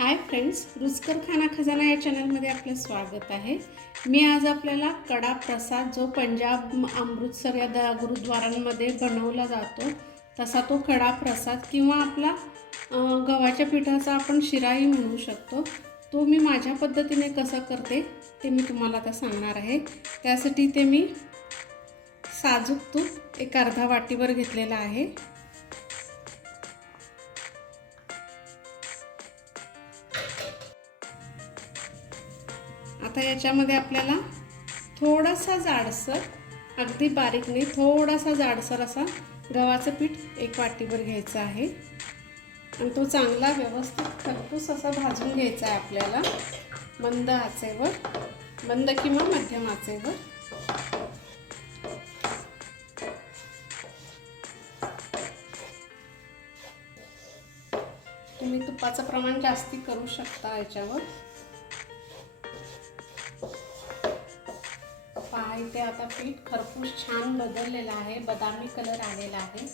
Hi friends रुचकर खाना खजाना या चॅनलमध्ये आपलं स्वागत आहे. मी आज आपल्याला कडा प्रसाद जो पंजाब अमृतसर या द गुरुद्वारांमध्ये बनवला जातो तसा तो कडा प्रसाद किंवा आपला गव्हाच्या पिठाचा आपण शिराही म्हणू शकतो. तो मी माझ्या पद्धतीने कसं करते ते मी तुम्हाला आता सांगणार आहे. त्यासाठी ते मी साजूक तूप एक अर्धा वाटीवर घेतलेला आहे. आता याच्यामध्ये आपल्याला थोडासा जाडसर अगदी बारीक नाही थोडासा जाडसर असा गव्हाचं पीठ एक वाटीभर घ्यायचं आहे. आणि तो चांगला व्यवस्थित खरपूस असा भाजून घ्यायचा आहे आपल्याला मंद आचेवर मंद किंवा मध्यम आचेवर. तुम्ही तुपाचं प्रमाण जास्ती करू शकता याच्यावर. इथे आता पीठ खरपूस छान बदललेलं आहे बदामी कलर आलेला आहे.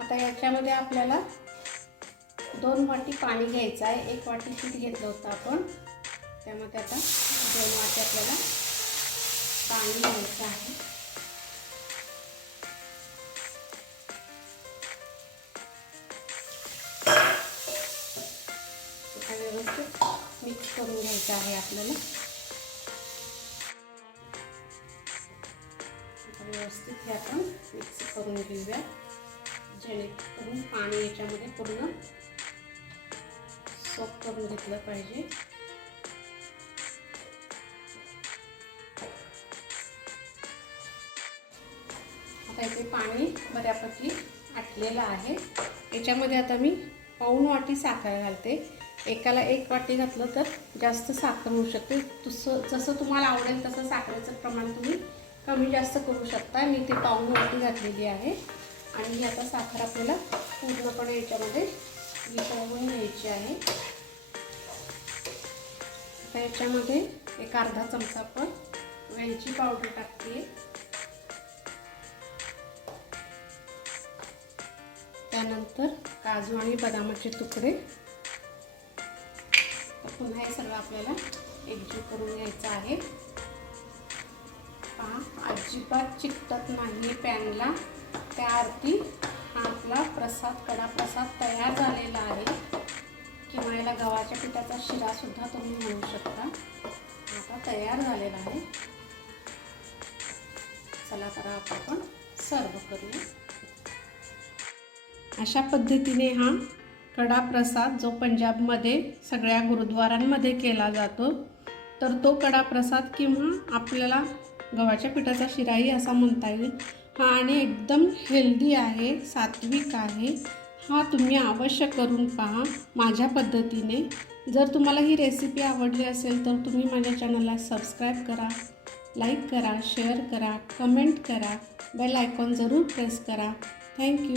आता याच्यामध्ये आपल्याला दोन वाटी पाणी घ्यायचं आहे. एक वाटी पीठ घेतलं होतं आपण. त्यामध्ये आता दोन वाटी आपल्याला पाणी घ्यायचं आहे. व्यवस्थित मिक्स करून घ्यायचं आहे आपल्याला. व्यवस्थित हे आपण मिक्स करून घेऊया. जेणेकरून पाणी याच्यामध्ये पूर्ण सोप करून घेतलं पाहिजे. आता इथे पाणी बऱ्यापैकी आटलेलं आहे. याच्यामध्ये आता मी पाऊन वाटी साखर घालते. एकाला एक वाटी घातलं तर जास्त साखर होऊ शकते. तसं जसं तुम्हाला आवडेल तसं साखरेचं प्रमाण तुम्ही कमी जास्त करू शकता. मी ते पाऊण वाटी घातलेली आहे. आणि ही आता साखर आपल्याला पूर्णपणे याच्यामध्ये मिसळून घ्यायची आहे. आता याच्यामध्ये एक अर्धा चमचा पण वेलची पावडर टाकते. त्यानंतर काजू आणि बदामाचे तुकडे. पुन्हा हे सगळं आपल्याला एकजीव करून घ्यायचं आहे. पहा अजिबात चिकटत नाही पॅनला. त्या आरती हा आपला प्रसाद कडा प्रसाद तयार झालेला आहे. किंवा याला गव्हाच्या पिठाचा शिरासुद्धा तुम्ही म्हणू शकता. आता तयार झालेला आहे. चला तर आपण सर्व करूया. अशा पद्धतीने हा कडा प्रसाद जो पंजाबमध्ये सगळ्या गुरुद्वारांमध्ये केला जातो तर तो कडा प्रसाद किंवा आपल्याला गव्हाच्या पिठाचा शिराही असा म्हणता येईल. हा आणि एकदम हेल्दी आहे सात्विक आहे. हा तुम्ही अवश्य करून पहा माझ्या पद्धतीने. जर तुम्हाला ही रेसिपी आवडली असेल तर तुम्ही माझ्या चॅनलला सबस्क्राईब करा लाईक करा शेअर करा कमेंट करा बेल आयकॉन जरूर प्रेस करा. Thank you